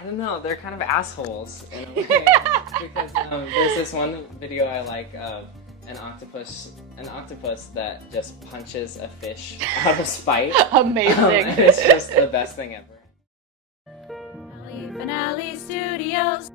I don't know, they're kind of assholes in a way. Because there's this one video I like of an octopus that just punches a fish out of spite. Amazing. And it's just the best thing ever. Allie and Allie Studios.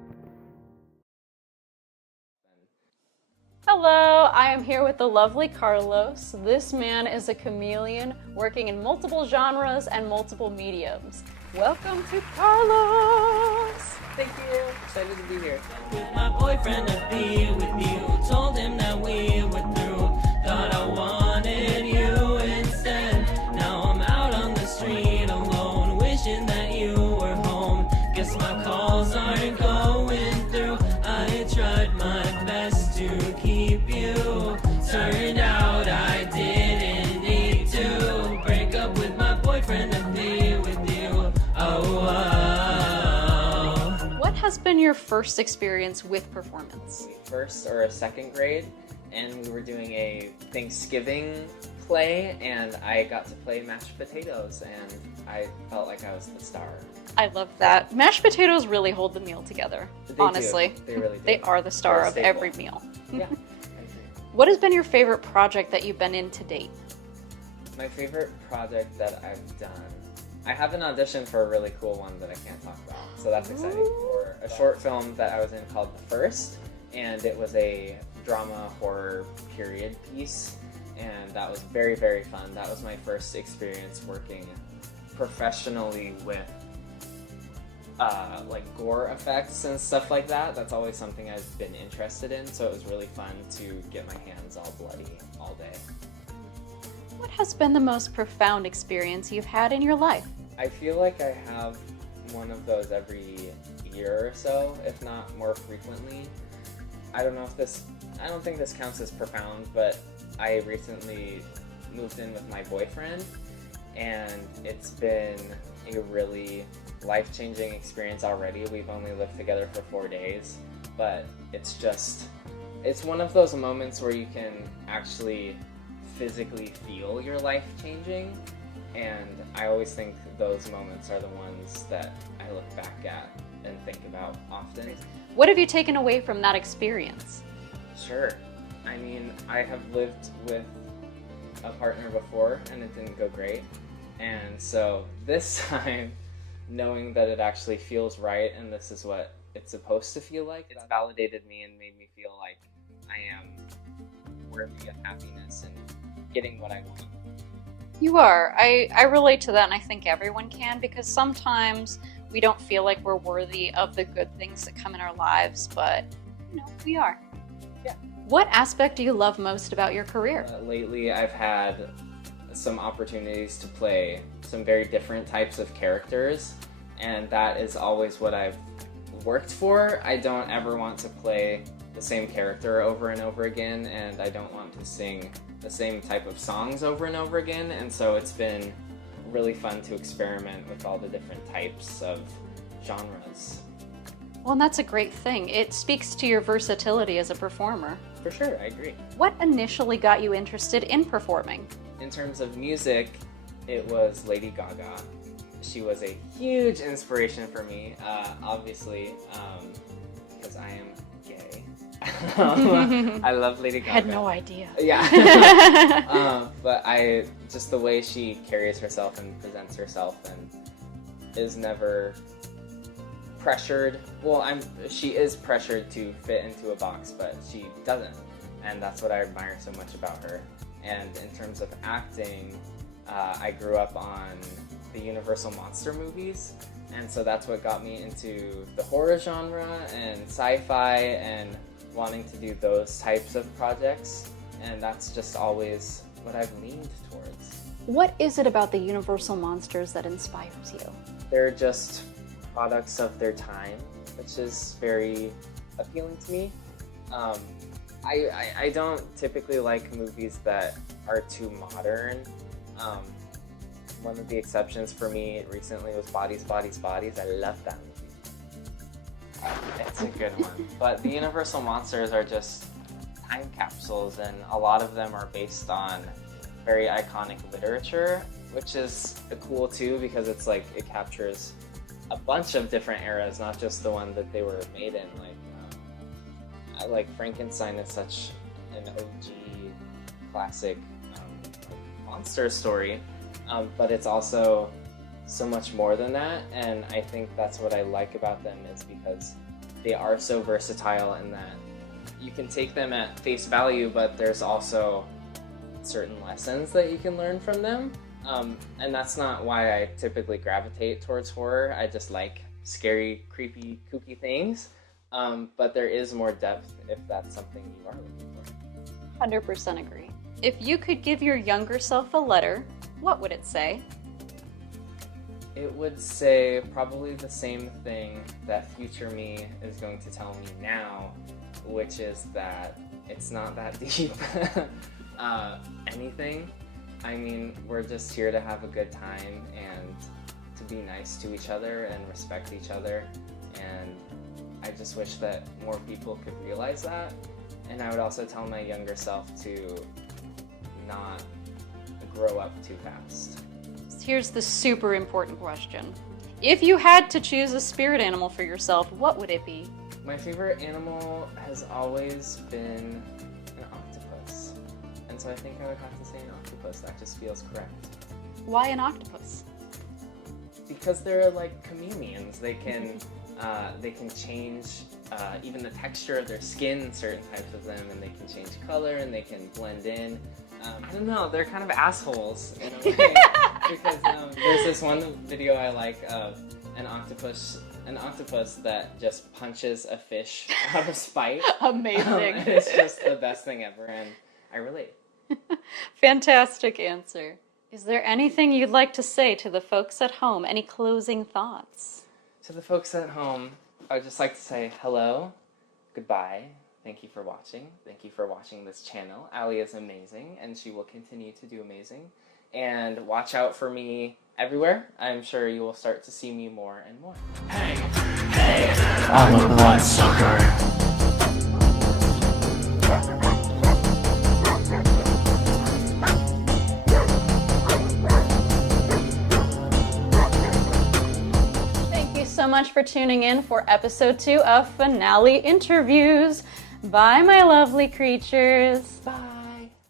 Hello, I am here with the lovely Carlos. This man is a chameleon working in multiple genres and multiple mediums. Welcome to Carlos! Thank you. Excited to be here. With my boyfriend to be with you. Told him that we were through. Thought I wanted you instead. Now I'm out on the street alone, wishing that you were home. Guess my calls aren't going through. I tried my best to keep you. Turned out I didn't need to break up with my boyfriend to be with you. What has been your first experience with performance? First or second grade, and we were doing a Thanksgiving play, and I got to play mashed potatoes, and I felt like I was the star. I love that. Mashed potatoes really hold the meal together, They honestly. do. They really do. They are the star They're a of staple. every meal. Yeah. What has been your favorite project that you've been in to date? My favorite project that I've done, I have an audition for a really cool one that I can't talk about, so that's exciting. For a short film that I was in called The First, and it was a drama horror period piece, and that was very, very fun. That was my first experience working professionally with like gore effects and stuff like that. That's always something I've been interested in, so it was really fun to get my hands all bloody all day. What has been the most profound experience you've had in your life? I feel like I have one of those every year or so, if not more frequently. I don't think this counts as profound, but I recently moved in with my boyfriend, and it's been a really life-changing experience already. We've only lived together for 4 days, but it's one of those moments where you can actually physically feel your life changing, and I always think those moments are the ones that I look back at and think about often. What have you taken away from that experience? Sure. I mean, I have lived with a partner before and it didn't go great, and so this time, knowing that it actually feels right and this is what it's supposed to feel like, it's validated me and made me feel like I am worthy of happiness and getting what I want. You are. I relate to that, and I think everyone can, because sometimes we don't feel like we're worthy of the good things that come in our lives, but we are. Yeah. What aspect do you love most about your career? Lately, I've had some opportunities to play some very different types of characters, and that is always what I've worked for. I don't ever want to play the same character over and over again, and I don't want to sing the same type of songs over and over again, and so it's been really fun to experiment with all the different types of genres. Well, and that's a great thing. It speaks to your versatility as a performer. For sure, I agree. What initially got you interested in performing? In terms of music, it was Lady Gaga. She was a huge inspiration for me, obviously, because I am gay. I love Lady Gaga. I had no idea. Yeah. But just the way she carries herself and presents herself and is never pressured. Well, she is pressured to fit into a box, but she doesn't. And that's what I admire so much about her. And in terms of acting, I grew up on the Universal monster movies, and so that's what got me into the horror genre and sci-fi and wanting to do those types of projects, and that's just always what I've leaned towards. What is it about the Universal monsters that inspires you? They're just products of their time, which is very appealing to me. I don't typically like movies that are too modern. One of the exceptions for me recently was Bodies, Bodies, Bodies. I love that movie. It's a good one. But the Universal monsters are just time capsules, and a lot of them are based on very iconic literature, which is cool too, because it's like it captures a bunch of different eras, not just the one that they were made in. I like Frankenstein is such an OG classic monster story, but it's also so much more than that, and I think that's what I like about them, is because they are so versatile in that you can take them at face value, but there's also certain lessons that you can learn from them, and that's not why I typically gravitate towards horror. I just like scary, creepy, kooky things, but there is more depth if that's something you are looking for. 100% agree. If you could give your younger self a letter, what would it say? It would say probably the same thing that future me is going to tell me now, which is that it's not that deep. Anything. I mean, we're just here to have a good time and to be nice to each other and respect each other, and I just wish that more people could realize that. And I would also tell my younger self to not grow up too fast. Here's the super important question. If you had to choose a spirit animal for yourself, what would it be? My favorite animal has always been an octopus. And so I think I would have to say an octopus. That just feels correct. Why an octopus? Because they're like chameleons. They can change even the texture of their skin, certain types of them, and they can change color and they can blend in. I don't know, they're kind of assholes in a way. Because there's this one video I like of an octopus that just punches a fish out of spite. Amazing. And it's just the best thing ever, and I relate. Fantastic answer. Is there anything you'd like to say to the folks at home? Any closing thoughts? To the folks at home, I would just like to say hello, goodbye, thank you for watching. Thank you for watching this channel. Allie is amazing, and she will continue to do amazing. And watch out for me everywhere. I'm sure you will start to see me more and more. Hey, hey, I'm a bloodsucker. Thank you so much for tuning in for episode 2 of Finale Interviews. Bye, my lovely creatures. Bye.